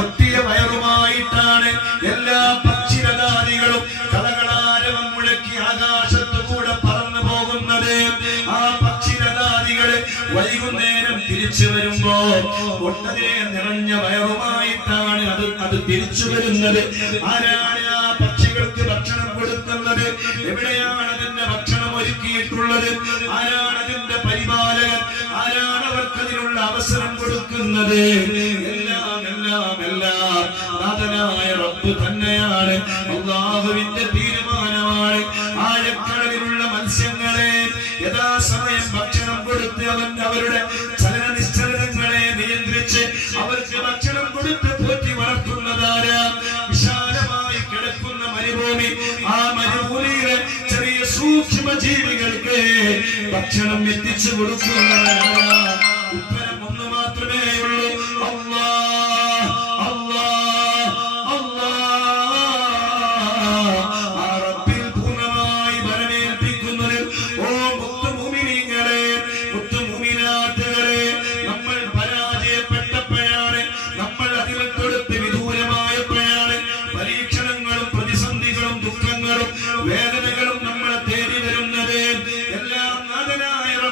ഒറ്റിയ വയറുമായിട്ടാണ് എല്ലാ പക്ഷിരതാദികളും കളകളാരവം മുഴക്കി ആകാശത്തുകൂടെ പറന്നു പോകുന്നത്. ആ പക്ഷിരതാദികൾ വൈകുന്നേരം തിരിച്ചു വരുമ്പോ ഒട്ടനെ നിറഞ്ഞ വയറുമായിട്ടാണ് അത് അത് തിരിച്ചു വരുന്നത്. ആരാണ് ആ പക്ഷികൾക്ക് ഭക്ഷണം കൊടുക്കുന്നത്? എവിടെയാണ് അതിന്റെ ഭക്ഷണം ഒരുക്കിയിട്ടുള്ളത്? ആരാണ് അതിന്റെ പരിപാലകൻ? ആരാണ് അവർക്കതിനുള്ള അവസരം കൊടുക്കുന്നത്? എല്ലാം നാഥനായ റബ്ബ് തന്നെയാണ് അള്ളാഹുവിന്റെ തീരുമാനമാണ്. ആഴക്കടലിലുള്ള മത്സ്യങ്ങളെ യഥാസമയം ഭക്ഷണം കൊടുത്ത് അവൻ അവരുടെ ചലന നിശ്ചലനങ്ങളെ നിയന്ത്രിച്ച് അവർക്ക് ഭക്ഷണം കൊടുത്ത് പോറ്റി വളർത്തുന്നതാരാ? വിശാലമായി കിടക്കുന്ന മരുഭൂമി. ആ മരുഭൂമിയിലെ ചെറിയ സൂക്ഷ്മ ജീവികൾക്ക് ഭക്ഷണം എത്തിച്ചു കൊടുക്കുന്നവരാരാ? ഉത്തരം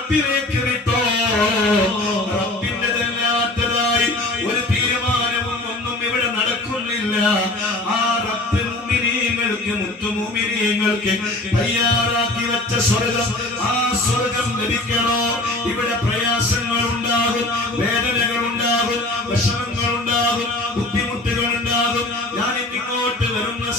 റബ്ബിലേക്ക് വിട്ടോ റബ്ബിന്റെതല്ലാത്തതായി ഒരു തീരുമാനവും ഒന്നും ഇവിടെ നടക്കുന്നില്ല. ആ റബ്ബ് മുഅ്മിനീങ്ങൾക്ക് മുത്തുമുമിനിയങ്ങൾക്ക് തയ്യാറാക്കി വെച്ച സ്വർഗം ആ സ്വർഗം ലഭിക്കണോ? ഇവിടെ പ്രയാസങ്ങൾ